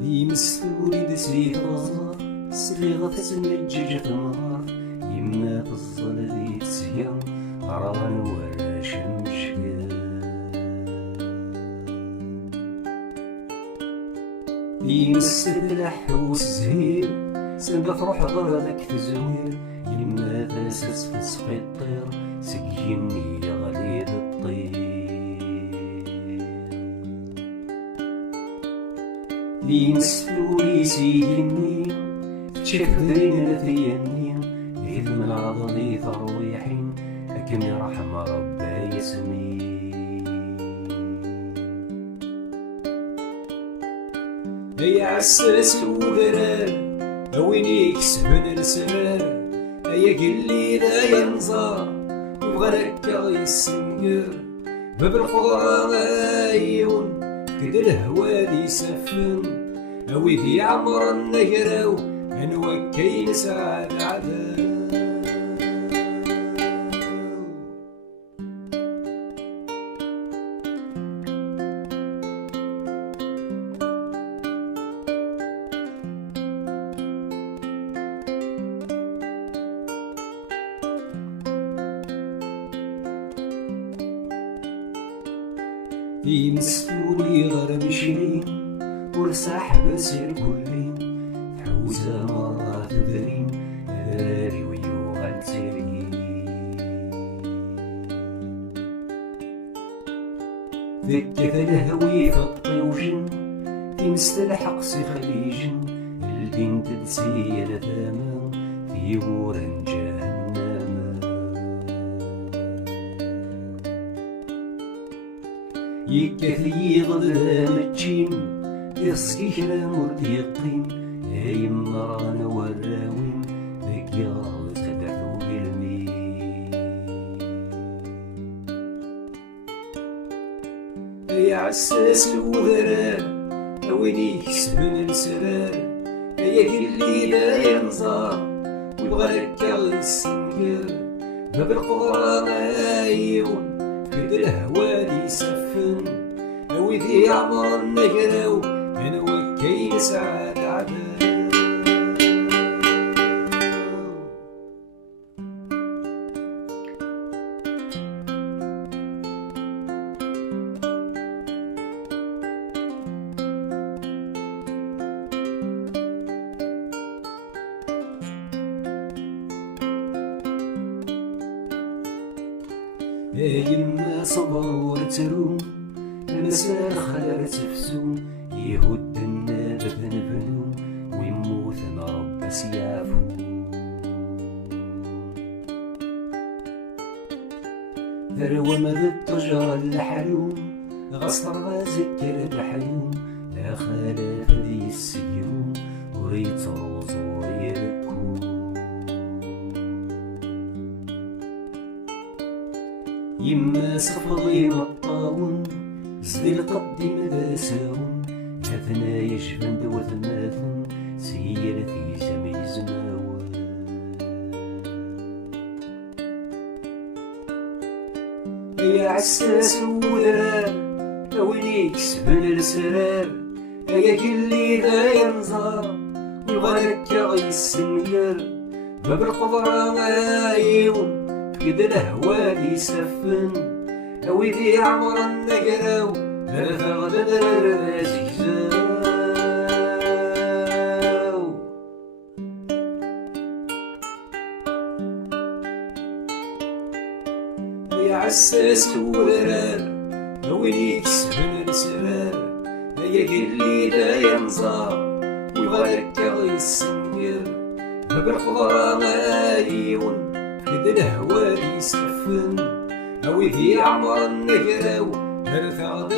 يمسولي دسيت غزار سليغة تسمجج ثمار يما تظل ذي تسيا ران وراش مشكل يمسلح والزهير سنبا تروح ضربك تزوير يما تاسس في سقي الطير سقيني يا غليظ الطير يمسلولي سيدني تشاف ذرين ثياني إذ من عضلي ترويحين أكمي رحمة ربي يسمي أي عساس ودرار أويني يكسبن السرار أيا قلي لا ينظر وبغرك يسنقر باب الخضرة عيون كد الهوى يسفن أوي ذي عمر النقراو أنوكي نسعى العذاب يمسلولي غير مشرين ورساح بسير كلين حوزة مرات ذرين ذاري ويوغال تيرين ذكة الهوي في الطيوجن تمستلحق سي خليجن الدين تدسي لثاما في ورن جهنم يكثي ضدها متشين يسقي كلام ورد يقين هاي مران وراوين ذكي غاوة تدعو المين يا عساس الوذرار أويني يكسبن السرار يا قلي لا ينظر ويبغالك يسنقر باب القدرة عيون كد الهوى يسفن أوي ذي عمر النقراو أنا وكي نسعى العذاب يما صبر ورتروم المسار خلر تفسوم يهود النابة نبنو ويموت رب سيافو ذروة مدى التجرى الحلوم غصر غازكر الحيوم لا خلاف ذي السيوم ويتروز ويركو يما صفضي والطاون زدي القدي مدى ساون هثنا يشفن دوث ماثن سيرتي زمي زماون يا عساس وذرار أويني يكسبن السرار يا كلي ذا ينظر ويبغالك يسنقر باب القدرة عيون كد الهوى يسفن أوي ذي عمر النقراو ثلاثة غدا زجزاو يا عساس وذرار أوي يكسبن السرار يا قلي لا ينظر ويبغالك يسنقر باب الخضرة عيون كد الهوى يسفن أوي ذي عمر النقراو ثلاثة غدا